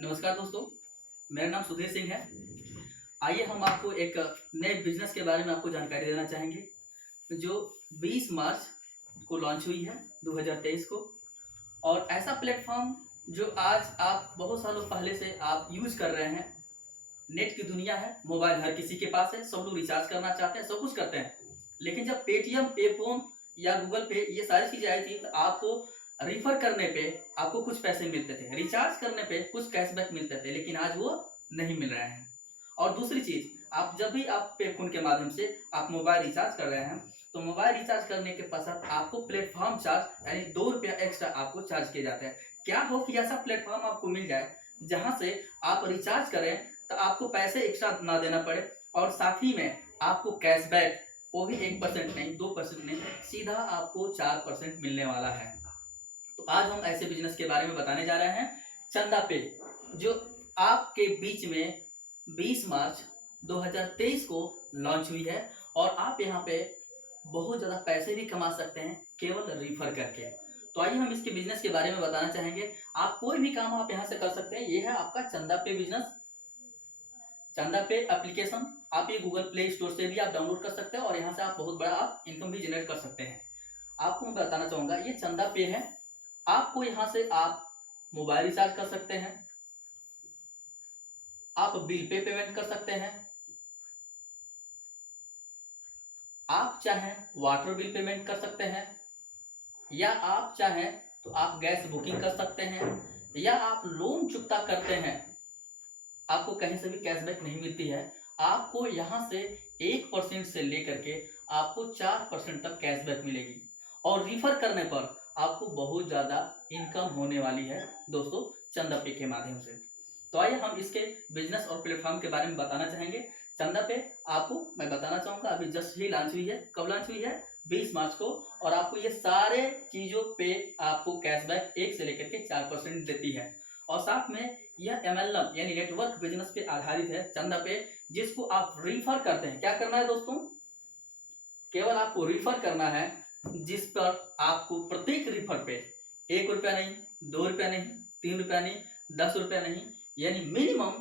नमस्कार दोस्तों, मेरा नाम सुधीर सिंह है। आइए हम आपको एक नए बिजनेस के बारे में आपको जानकारी देना चाहेंगे जो 20 मार्च को लॉन्च हुई है 2023 को। और ऐसा प्लेटफॉर्म जो आज आप बहुत सालों पहले से आप यूज कर रहे हैं। नेट की दुनिया है, मोबाइल हर किसी के पास है, सब लोग रिचार्ज करना चाहते हैं, सब कुछ करते हैं। लेकिन जब पेटीएम, पेफोन या गूगल पे ये सारी चीजें आई थी तो आपको रिफर करने पे आपको कुछ पैसे मिलते थे, रिचार्ज करने पे कुछ कैशबैक मिलते थे, लेकिन आज वो नहीं मिल रहे हैं। और दूसरी चीज, आप जब भी आप पेफोन के माध्यम से आप मोबाइल रिचार्ज कर रहे हैं तो मोबाइल रिचार्ज करने के पश्चात आपको प्लेटफॉर्म चार्ज यानी 2 रुपया एक्स्ट्रा आपको चार्ज किए जाते हैं। क्या हो कि ऐसा प्लेटफॉर्म आपको मिल जाए जहां से आप रिचार्ज करें तो आपको पैसे एक्स्ट्रा ना देना पड़े और साथ ही में आपको कैशबैक वो भी 1% नहीं, 2% नहीं, सीधा आपको 4% मिलने वाला है। तो आज हम ऐसे बिजनेस के बारे में बताने जा रहे हैं, चंदा पे, जो आपके बीच में 20 मार्च 2023 को लॉन्च हुई है। और आप यहाँ पे बहुत ज्यादा पैसे भी कमा सकते हैं केवल रिफर करके। तो आइए हम इसके बिजनेस के बारे में बताना चाहेंगे। आप कोई भी काम आप यहाँ से कर सकते हैं। ये है आपका चंदा पे बिजनेस, चंदा पे एप्लीकेशन। आप ये गूगल प्ले स्टोर से भी आप डाउनलोड कर सकते हैं और यहाँ से आप बहुत बड़ा आप इनकम भी जनरेट कर सकते हैं। आपको मैं बताना चाहूंगा, ये चंदा पे है। आपको यहाँ से आप मोबाइल रिचार्ज कर सकते हैं, आप बिल पे पेमेंट कर सकते हैं, आप चाहें वाटर बिल पेमेंट कर सकते हैं, या आप चाहें तो आप गैस बुकिंग कर सकते हैं, या आप लोन चुकता करते हैं। आपको कहीं से भी कैशबैक नहीं मिलती है। आपको यहाँ से 1% से लेकर के आपको 4% तक कैशबैक मिलेगी और रिफर करने पर आपको बहुत ज्यादा इनकम होने वाली है दोस्तों, चंदा पे के माध्यम से। तो आइए हम इसके बिजनेस और प्लेटफॉर्म के बारे में बताना चाहेंगे। चंदा पे आपको मैं बताना चाहूंगा, अभी जस्ट ही लॉन्च हुई है। कब लॉन्च हुई है? 20 मार्च को। और आपको ये सारे चीजों पे आपको कैशबैक 1 से लेकर के 4% देती है। और साथ में यह MLM यानी नेटवर्क बिजनेस पे आधारित है चंदा पे, जिसको आप रिफर करते हैं। क्या करना है दोस्तों? केवल आपको रिफर करना है, जिस पर आपको प्रत्येक रिफर पे 1 रुपया नहीं, 2 रुपया नहीं, 3 रुपया नहीं, 10 रुपया नहीं, यानी मिनिमम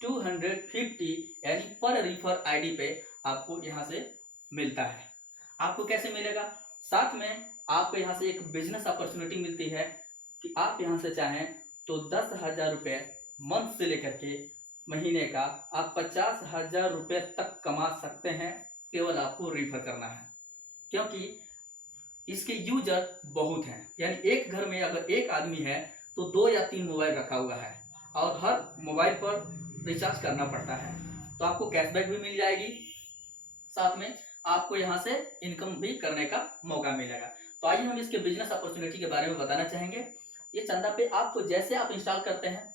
250 यानी पर रिफर आईडी पे आपको यहां से मिलता है। आपको कैसे मिलेगा? साथ में आपको यहां से एक बिजनेस अपॉर्चुनिटी मिलती है कि आप यहां से चाहें तो 10,000 रुपये मंथ से लेकर के महीने का आप 50,000 रुपये तक कमा सकते हैं। केवल आपको रिफर करना है, क्योंकि इसके यूजर बहुत हैं। यानी एक घर में अगर एक आदमी है तो 2 या 3 मोबाइल रखा हुआ है और हर मोबाइल पर रिचार्ज करना पड़ता है। तो आपको कैशबैक भी मिल जाएगी, साथ में आपको यहाँ से इनकम भी करने का मौका मिलेगा। तो आइए हम इसके बिजनेस अपॉर्चुनिटी के बारे में बताना चाहेंगे। ये चंदा पे आपको जैसे आप इंस्टॉल करते हैं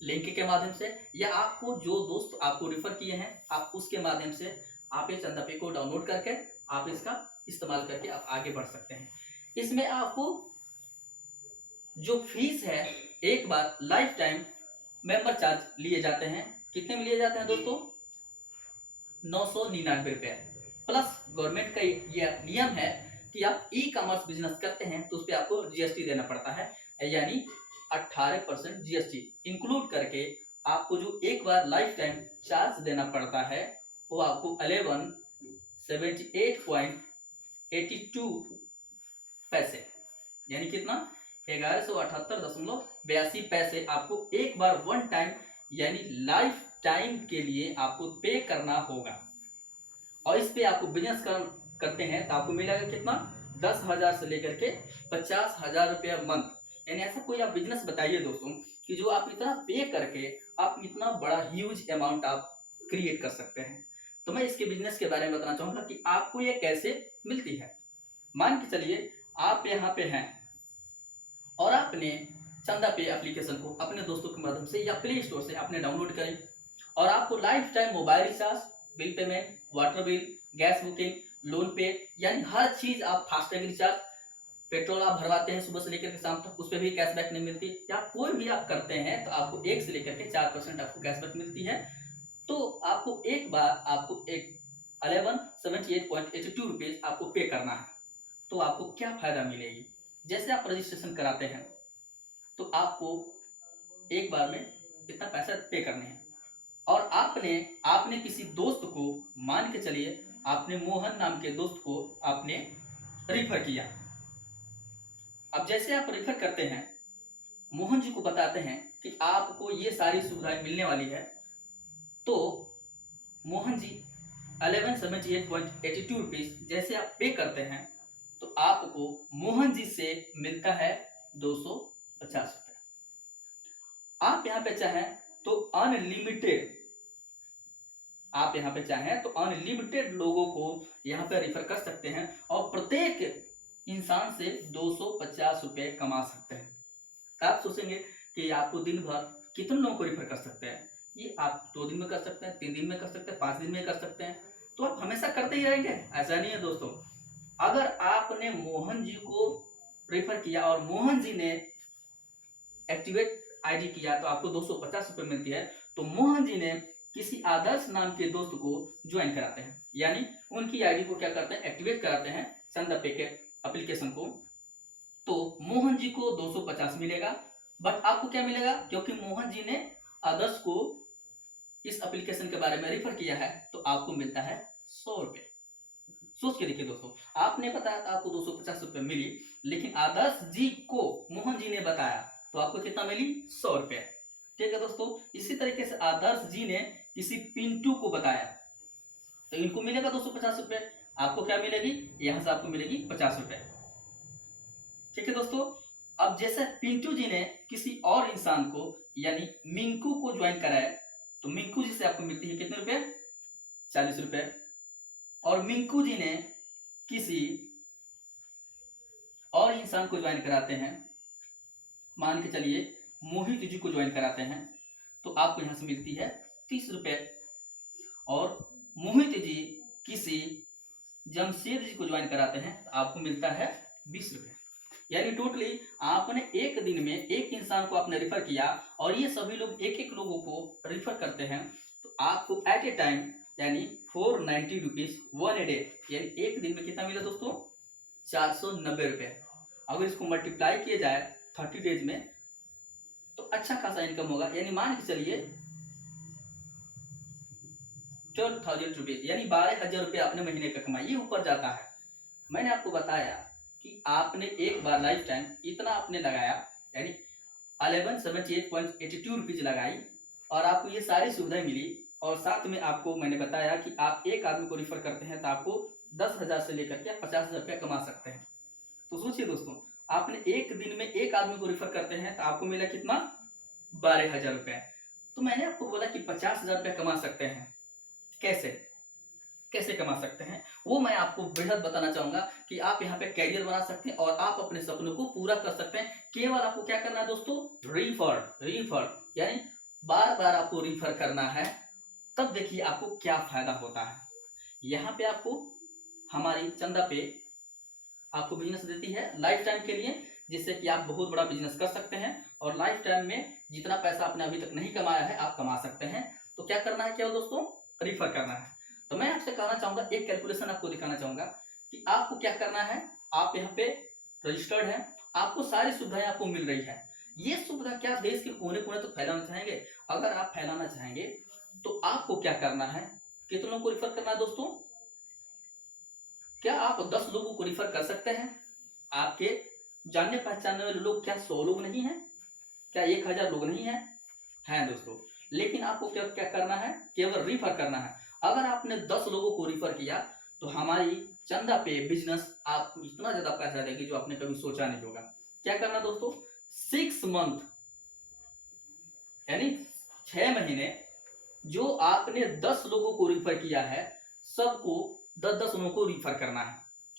लिंक के माध्यम से, या आपको जो दोस्त आपको रिफर किए हैं आप उसके माध्यम से आप ये चंदा पे को डाउनलोड करके आप इसका इस्तेमाल करके आप आगे बढ़ सकते हैं। इसमें आपको जो फीस है, एक बार लाइफ टाइम मेंबर चार्ज लिए जाते हैं। कितने में लिए जाते हैं दोस्तों? 999 रुपए। प्लस गवर्नमेंट का यह नियम है कि आप ई कॉमर्स बिजनेस करते हैं तो उस पर आपको जीएसटी देना पड़ता है, यानी 18% जीएसटी इंक्लूड करके आपको जो एक बार लाइफ टाइम चार्ज देना पड़ता है वो आपको 1178.82 पैसे, यानी कितना? 1178.82 आपको एक बार वन टाइम यानी लाइफ टाइम के लिए आपको पे करना होगा। और इस पे आपको बिजनेस करते हैं तो आपको मिलेगा कितना? 10,000 से लेकर के 50,000 रुपया मंथ। यानी ऐसा कोई आप बिजनेस बताइए दोस्तों कि जो आप इतना पे करके आप इतना बड़ा ह्यूज अमाउंट आप क्रिएट कर सकते हैं। तो मैं इसके बिजनेस के बारे में बताना चाहूंगा कि आपको ये कैसे मिलती है। मान के चलिए आप यहाँ पे हैं और आपने चंदा पे एप्लीकेशन को अपने दोस्तों के माध्यम से या प्ले स्टोर से आपने डाउनलोड करी और आपको life time mobile recharge, bill payment, water bill, gas booking, loan पे, यानी हर चीज आप फास्टैग रिचार्ज, पेट्रोल आप भरवाते हैं सुबह से लेकर के शाम तक, उस पर भी कैशबैक नहीं मिलती, या कोई भी आप करते हैं तो आपको 1 से लेकर के 4% आपको कैशबैक मिलती है। तो आपको एक बार आपको एक 1178.82 रुपीज आपको पे करना है। तो आपको क्या फायदा मिलेगी? जैसे आप रजिस्ट्रेशन कराते हैं तो आपको एक बार में इतना पैसा पे करने हैं। और आपने आपने किसी दोस्त को, मान के चलिए आपने मोहन नाम के दोस्त को आपने रिफर किया। अब जैसे आप रेफर करते हैं, मोहन जी को बताते हैं कि आपको ये सारी सुविधाएं मिलने वाली है, तो मोहन जी 1178.82 रुपीज जैसे आप पे करते हैं तो आपको मोहन जी से मिलता है 250 रुपए। आप यहाँ पे चाहें तो अनलिमिटेड, आप यहाँ पे चाहें तो अनलिमिटेड लोगों को यहाँ पे रेफर कर सकते हैं और प्रत्येक इंसान से 250 रुपए कमा सकते हैं। आप सोचेंगे कि आपको दिन भर कितने लोगों को रेफर कर सकते हैं? ये आप 2 दिन में कर सकते हैं, 3 दिन में कर सकते हैं, 5 दिन में कर सकते हैं, तो आप हमेशा करते ही रहेंगे? ऐसा नहीं है दोस्तों। अगर आपने मोहन जी को रेफर किया और मोहन जी ने एक्टिवेट आईडी किया तो आपको 250 रुपए मिलती है, तो मोहन जी ने किसी आदर्श नाम के दोस्त को ज्वाइन कराते हैं, यानी उनकी आईडी को क्या करते हैं, एक्टिवेट कराते हैं चंदा पे के एप्लीकेशन को, तो मोहन जी को 250 मिलेगा। बट आपको क्या मिलेगा, क्योंकि मोहन जी ने आदर्श को इस एप्लीकेशन के बारे में रेफर किया है तो आपको मिलता है 100 रुपए। सोच के देखिए दोस्तों, आपने बताया था आपको 250 रुपए मिली, लेकिन आदर्श जी को मोहन जी ने बताया तो आपको कितना मिली, 100 रुपए। ठीक है दोस्तों, इसी तरीके से आदर्श जी ने किसी पिंटू को बताया तो इनको मिलेगा 250 रुपए, आपको क्या मिलेगी, यहां से आपको मिलेगी 50 रुपए। ठीक है दोस्तों, अब जैसे पिंटू जी ने किसी और इंसान को यानी मिंकू को ज्वाइन कराया तो मिंकू जी से आपको मिलती है कितने रुपए, 40 रुपए। और मिंकू जी ने किसी और इंसान को ज्वाइन कराते हैं, मान के चलिए मोहित जी को ज्वाइन कराते हैं तो आपको यहां से मिलती है 30 रुपए। और मोहित जी किसी जमशेद जी को ज्वाइन कराते हैं तो आपको मिलता है 20 रुपए। यानी टोटली आपने एक दिन में एक इंसान को आपने रिफर किया और ये सभी लोग एक एक लोगों को रिफर करते हैं तो आपको एट ए टाइम यानी 490 रुपीज 1 डे, यानी एक दिन में कितना मिला दोस्तों, 490 रुपए। अगर इसको मल्टीप्लाई किया जाए 30 डेज में तो अच्छा खासा इनकम होगा, यानी मान के चलिए 12,000 रुपीज, यानी 12,000 रुपये आपने महीने का कमाई, ये ऊपर जाता है। मैंने आपको बताया कि आपने एक बार लाइफ टाइम इतना आपने लगाया, यानी 1178.82 रुपीज लगाई और आपको ये सारी सुविधाएं मिली, और साथ में आपको मैंने बताया कि आप एक आदमी को रिफर करते हैं तो आपको 10,000 से लेकर के 50,000 रुपया कमा सकते हैं। तो सोचिए दोस्तों, आपने एक दिन में एक आदमी को रिफर करते हैं तो आपको मिला कितना, 12,000 रुपए। तो मैंने आपको बोला कि 50,000 रुपया कमा सकते हैं, कैसे कैसे कमा सकते हैं वो मैं आपको बेहद बताना चाहूंगा कि आप यहाँ पे कैरियर बना सकते हैं और आप अपने सपनों को पूरा कर सकते हैं। केवल आपको क्या करना है दोस्तों, रिफर यानी बार बार आपको रिफर करना है, तब देखिए आपको क्या फायदा होता है। यहाँ पे आपको हमारी चंदा पे आपको बिजनेस देती है लाइफ टाइम के लिए, जिससे कि आप बहुत बड़ा बिजनेस कर सकते हैं और लाइफ टाइम में जितना पैसा आपने अभी तक नहीं कमाया है आप कमा सकते हैं। तो क्या करना है, केवल दोस्तों रिफर करना है। तो मैं आपसे कहना चाहूंगा, एक कैलकुलेशन आपको दिखाना चाहूंगा कि आपको क्या करना है। आप यहाँ पे रजिस्टर्ड है, आपको सारी सुविधाएं आपको मिल रही है। ये सुविधा क्या देश के कोने कोने तो फैलाना चाहेंगे, अगर आप फैलाना चाहेंगे तो आपको क्या करना है, कितनों को रिफर करना है दोस्तों, क्या आप 10 लोगों को रिफर कर सकते हैं? आपके जानने पहचानने वाले लोग क्या 100 लोग नहीं है, क्या 1000 लोग नहीं है? हैं दोस्तों, लेकिन आपको क्या क्या करना है, केवल रिफर करना है। अगर आपने 10 लोगों को रिफर किया तो हमारी चंदा पे बिजनेस आपको इतना ज्यादा पैसा देगी जो आपने कभी सोचा नहीं होगा। क्या करना दोस्तों, 6 मंथ यानी 6 महीने जो आपने 10 लोगों को रिफर किया है सबको 10-10 लोगों को रिफर करना है।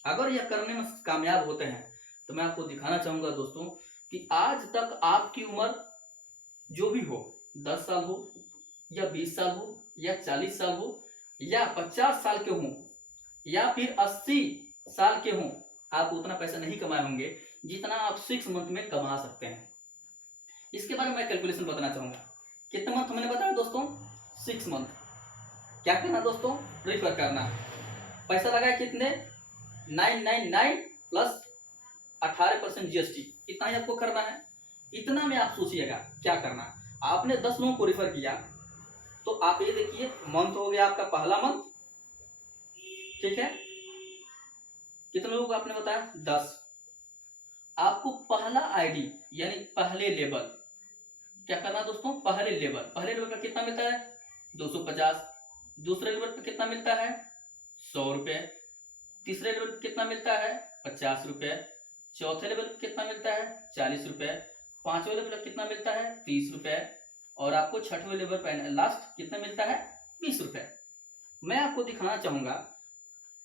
अगर यह करने में कामयाब होते हैं तो मैं आपको दिखाना चाहूंगा दोस्तों कि आज तक आपकी उम्र जो भी हो, 10 साल हो या 20 साल हो या 40 साल हो या 50 साल के हो या फिर 80 साल के हो, आप उतना पैसा नहीं कमाए होंगे जितना आप 6 मंथ में कमा सकते हैं। इसके बारे में मैं कैलकुलेशन बताना चाहूंगा। कितने मंथ मैंने बताया दोस्तों, 6 मंथ। क्या करना दोस्तों, रिफर करना। पैसा लगाए कितने, 999 प्लस 18% जीएसटी, इतना ही आपको करना है। इतना में आप सोचिएगा क्या करना। आपने 10 लोगों को रेफर किया, तो आप ये देखिए मंथ हो गया आपका पहला मंथ, ठीक है। कितने लोगों को आपने बताया? 10। आपको पहला आईडी यानी पहले लेवल क्या करना दोस्तों? पहले लेवल पर कितना मिलता है? 250। दूसरे लेवल पर कितना मिलता है? 100 रुपए। तीसरे लेवल पर कितना मिलता है? 50 रुपए। चौथे लेवल पर कितना मिलता है? 40 रुपए। पांचवें लेवल पर कितना मिलता है? 30 रुपए। और आपको छठवें लेवल पर लास्ट कितना मिलता है? 20 रुपए। मैं आपको दिखाना चाहूंगा,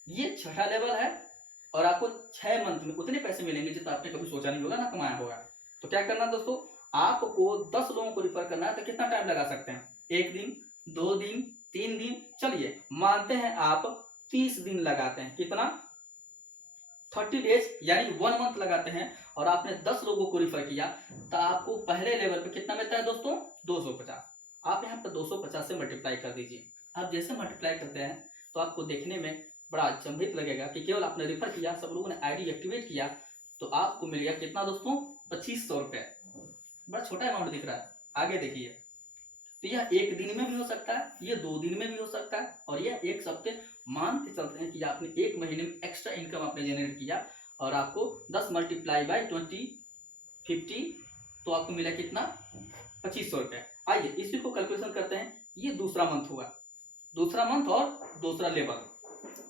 ये छठा लेवल है और आपको 6 मंथ में उतने पैसे मिलेंगे जितना आपने कभी सोचा नहीं होगा ना कमाया होगा। तो क्या करना दोस्तों, आपको 10 लोगों को रिफर करना है तो कितना टाइम लगा सकते हैं? 1 दिन, 2 दिन, 3 दिन, चलिए मानते हैं आप 30 दिन लगाते हैं। कितना? 30 डेज यानी 1 मंथ लगाते हैं और आपने 10 लोगों को रिफर किया तो आपको पहले लेवल पे कितना मिलता है दोस्तों? 250। आप यहाँ पर 250 से मल्टीप्लाई कर दीजिए। आप जैसे मल्टीप्लाई करते हैं तो आपको देखने में बड़ा अचंभित लगेगा कि केवल आपने रिफर किया, सब लोगों ने आईडी एक्टिवेट किया तो आपको मिल गया कितना दोस्तों? 2500 रुपए। बड़ा छोटा अमाउंट दिख रहा है। आगे देखिए, तो यह 1 दिन में भी हो सकता है, ये 2 दिन में भी हो सकता है और यह 1 सप्ताह। मान के चलते हैं कि आपने 1 महीने में एक्स्ट्रा इनकम आपने जनरेट किया और आपको 10 मल्टीप्लाई बाय 20 50 तो आपको मिला कितना? 2500 रुपए। आइए इसी को कैलकुलेशन करते हैं। ये दूसरा मंथ हुआ, दूसरा मंथ और दूसरा लेवल।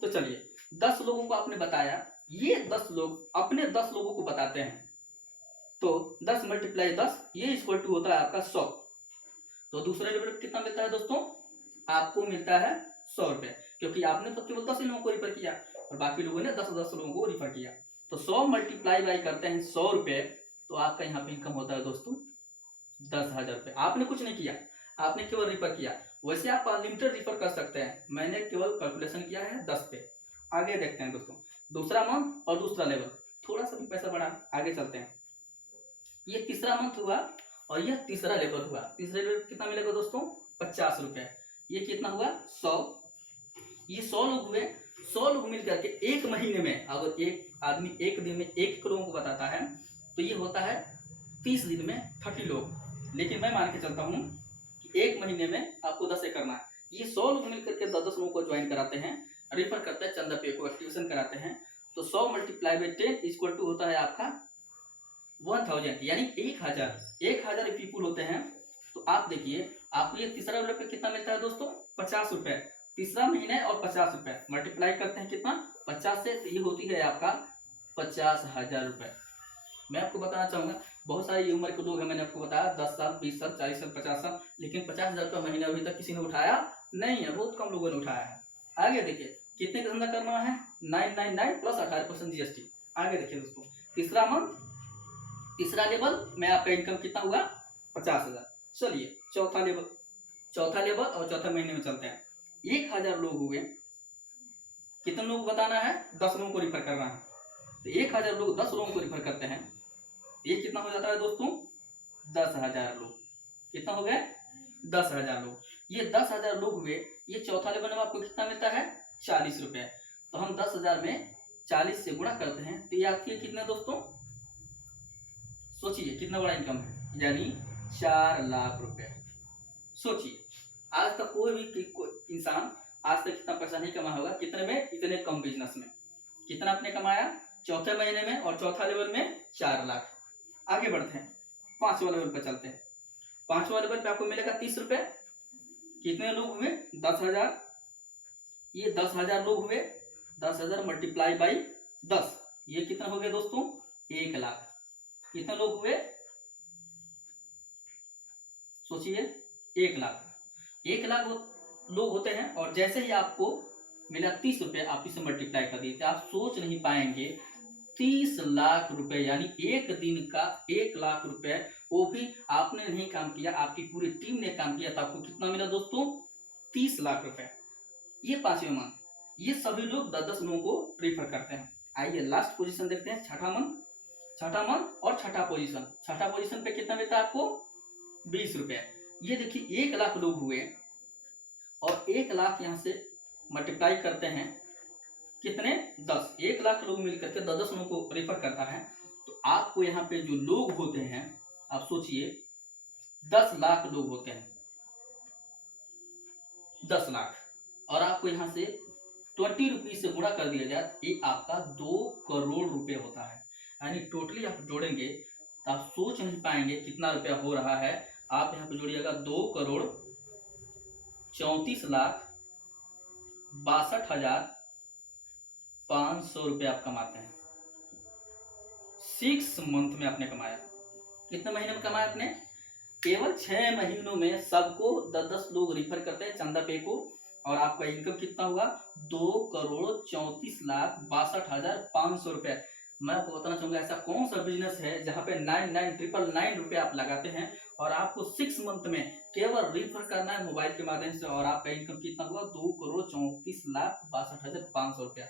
तो चलिए 10 लोगों को आपने बताया, ये 10 लोग अपने 10 लोगों को बताते हैं तो 10 मल्टीप्लाई 10 ये इक्वल टू होता है आपका 100। तो दूसरे लेवल पर कितना मिलता है दोस्तों? आपको मिलता है 100 रुपए, क्योंकि आपने तो केवल 10 लोगों को रिफर किया और बाकी लोगों ने 10-10 लोगों को रिफर किया। तो 100 मल्टीप्लाई बाई करते हैं 100 रुपए तो आपका यहाँ पे इनकम होता है दोस्तों 10,000 रुपए। आपने कुछ नहीं किया, आपने केवल रिफर किया। वैसे आप अनलिमिटेड रिफर कर सकते हैं, मैंने केवल कैलकुलेशन किया है 10 पे। आगे देखते हैं दोस्तों, दूसरा मंथ और दूसरा लेवल, थोड़ा सा भी पैसा बढ़ा। आगे चलते हैं, ये तीसरा मंथ हुआ और यह तीसरा लेवल हुआ। तीसरे लेवल कितना मिलेगा दोस्तों? 50 रुपए। ये कितना हुआ? 100। ये 100 लोग हुए। 100 लोग मिलकर के 1 महीने में, अगर एक आदमी 1 दिन में 1 लोगों को बताता है तो ये होता है 30 दिन में 30 लोग। लेकिन मैं मान के चलता हूं कि 1 महीने में आपको 10 से करना है। ये 100 लोग मिलकर के 10-10 लोगों को ज्वाइन कराते हैं, रिफर करते हैं, चंदा पे को एक्टिवेशन कराते हैं। तो 100 मल्टीप्लाई बाई 10 इक्वल टू होता है आपका 1000 यानी 1000 पीपुल होते हैं। तो आप देखिए आपको ये तीसरा लेवल पे कितना मिलता है दोस्तों? 50 रुपए। तीसरा महीना है और 50 रुपए मल्टीप्लाई करते हैं कितना? 50 से, तो ये होती है आपका 50,000 रुपए। मैं आपको बताना चाहूंगा बहुत सारी उम्र के लोग हैं, मैंने आपको बताया 10 साल, 20 साल, 40 साल, 50 साल, लेकिन 50,000 रुपये महीना अभी तक किसी ने उठाया नहीं है, बहुत कम लोगों ने उठाया है। आगे देखिए कितने का धंधा करना है? 999 प्लस 18% जीएसटी। आगे देखिए दोस्तों, तीसरा मंथ, तीसरा लेवल में आपका इनकम कितना हुआ? 50,000। चलिए चौथा लेवल और चौथा महीने में चलते हैं। 1000 लोग हुए, कितने लोग बताना है? 10 लोगों को रिफर करना है। तो 1000 लोग 10 लोगों को रिफर करते हैं, ये कितना हो जाता है दोस्तों? 10,000 लोग। कितना हो गए? 10,000 लोग। ये 10,000 लोग हुए। ये चौथा लेवल में आपको कितना मिलता है? 40 रुपए। तो हम 10,000 में 40 से गुणा करते हैं तो ये आपकी कितना दोस्तों? सोचिए कितना बड़ा इनकम है, यानी 4 लाख रुपए। सोचिए आज तक कोई भी इंसान आज तक इतना पैसा नहीं कमा होगा। कितने में? इतने कम बिजनेस में। कितना आपने कमाया? चौथे महीने में और चौथा लेवल में 4 लाख। आगे बढ़ते हैं, 5वां लेवल पे चलते हैं। 5वां लेवल पे आपको मिलेगा 30 रुपए। कितने लोग हुए? 10,000। ये 10,000 लोग हुए, 10,000 मल्टीप्लाई बाई 10, ये कितना हो गया दोस्तों? 1 लाख। कितने लोग हुए? सोचिए 1 लाख। 1 लाख लोग होते हैं और जैसे ही आपको मिला 30 रुपए, आप इसे मल्टीप्लाई कर दीजिए, आप सोच नहीं पाएंगे 30 लाख रुपए यानी एक दिन का 1 लाख रुपए, वो भी आपने नहीं काम किया, आपकी पूरी टीम ने काम किया, तो आपको कितना मिला दोस्तों? 30 लाख रुपए। ये 5वें मंथ, ये सभी लोग 10-10 लोगों को प्रीफर करते हैं। आइए लास्ट पोजीशन देखते हैं, छठा मंथ और छठा पोजीशन। छठा पोजीशन पे कितना मिलता है आपको? 20 रुपए। ये देखिए 1 लाख लोग हुए और 1 लाख यहां से मल्टीप्लाई करते हैं कितने? 10। 1 लाख लोग मिलकर के 10-10 लोगों को रेफर करता है। तो आपको यहाँ पे जो लोग होते हैं आप सोचिए 10 लाख लोग होते हैं, 10 लाख, और आपको यहाँ से 20 रुपीज से गुणा कर दिया जाए, ये आपका 2 करोड़ रुपए होता है। यानी टोटली आप जोड़ेंगे तो आप सोच नहीं पाएंगे कितना रुपया हो रहा है। आप यहाँ पे जोड़िएगा 2,34,62,500 रुपये आप कमाते हैं। 6 मंथ में आपने कमाया। कितने महीने में कमाया आपने? केवल 6 महीनों में सबको 10-10 लोग रिफर करते हैं चंदा पे को, और आपका इनकम कितना होगा? 2,34,62,500 रुपए। मैं आपको बताना चाहूंगा ऐसा कौन सा बिजनेस है जहां पे 99,999 रुपए आप लगाते हैं और आपको 6 मंथ में केवल रिफर करना है मोबाइल के माध्यम से, और आपका इनकम कितना हुआ? 2,34,62,500 रुपया।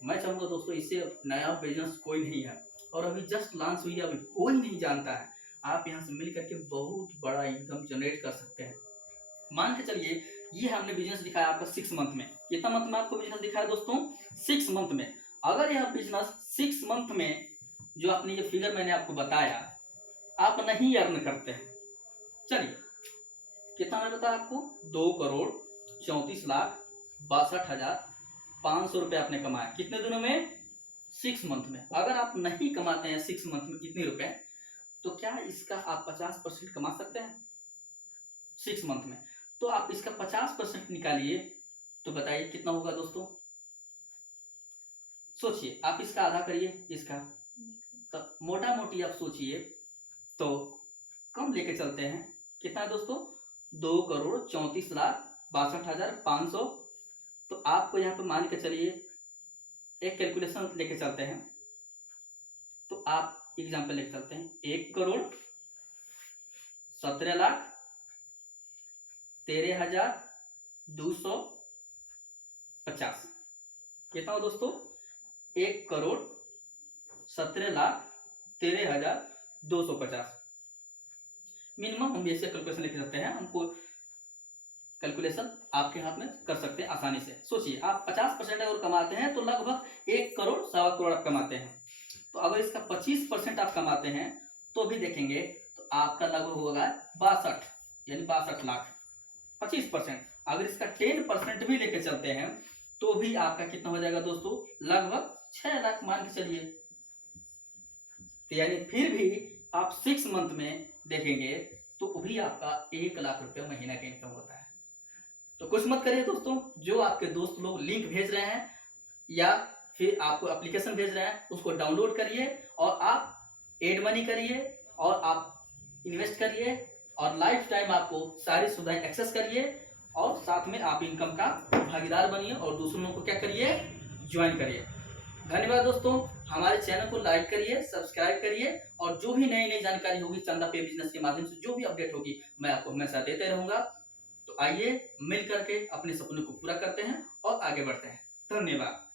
मैं चाहूंगा दोस्तों इससे नया बिजनेस कोई नहीं है, और अभी जस्ट लॉन्च हुई है, अभी कोई नहीं जानता है। आप यहाँ से मिल करके बहुत बड़ा इनकम जनरेट कर सकते हैं। मान के चलिए ये हमने बिजनेस दिखाया आपका 6 मंथ में। कितना मंथ में आपको बिजनेस दिखाया दोस्तों? 6 मंथ में। अगर यह बिजनेस 6 मंथ में जो आपने ये फिगर मैंने आपको बताया आप नहीं अर्न करते हैं, चलिए कितना मैंने बताया आपको? 2,34,62,500 रुपए आपने कमाया। कितने दिनों में? 6 मंथ में। अगर आप नहीं कमाते हैं 6 मंथ में इतने रुपए, तो क्या इसका आप 50% कमा सकते हैं 6 मंथ में? तो आप इसका 50% निकालिए तो बताइए कितना होगा दोस्तों? सोचिए, आप इसका आधा करिए इसका, तो मोटा मोटी आप सोचिए तो कम लेके चलते हैं। कितना दोस्तों? 2,34,62,500। तो आपको यहाँ पे मान के चलिए एक कैलकुलेशन लेके चलते हैं, तो आप एग्जाम्पल लेके चलते हैं। 1,17,13,250 कितना हो दोस्तों? 1,17,13,250। मिनिमम हम ऐसे कैलकुलेशन लेके चलते हैं, हमको कैलकुलेशन आपके हाथ में कर सकते हैं आसानी से। सोचिए आप 50% अगर कमाते हैं तो लगभग 1 करोड़ 1.25 करोड़ आप कमाते हैं। तो अगर इसका 25% आप कमाते हैं तो भी देखेंगे तो आपका लगभग होगा 62, यानी 62 लाख। 25%। अगर इसका 10% भी लेके चलते हैं तो भी आपका कितना हो जाएगा दोस्तों? लगभग 6 लाख मान के चलिए। यानी फिर भी आप 6 मंथ में देखेंगे तो भी आपका 1 लाख रुपया महीना का इनकम होता है। तो कुछ मत करिए दोस्तों, जो आपके दोस्त लोग लिंक भेज रहे हैं या फिर आपको एप्लीकेशन भेज रहे हैं उसको डाउनलोड करिए और आप एड मनी करिए और आप इन्वेस्ट करिए और लाइफ टाइम आपको सारी सुविधाएं एक्सेस करिए, और साथ में आप इनकम का भागीदार बनिए और दूसरों को क्या करिए? ज्वाइन करिए। धन्यवाद दोस्तों। हमारे चैनल को लाइक करिए, सब्सक्राइब करिए, और जो भी नई नई जानकारी होगी चंदा पे बिजनेस के माध्यम से जो भी अपडेट होगी मैं आपको हमेशा देते रहूंगा। तो आइए मिल करके अपने सपनों को पूरा करते हैं और आगे बढ़ते हैं। धन्यवाद।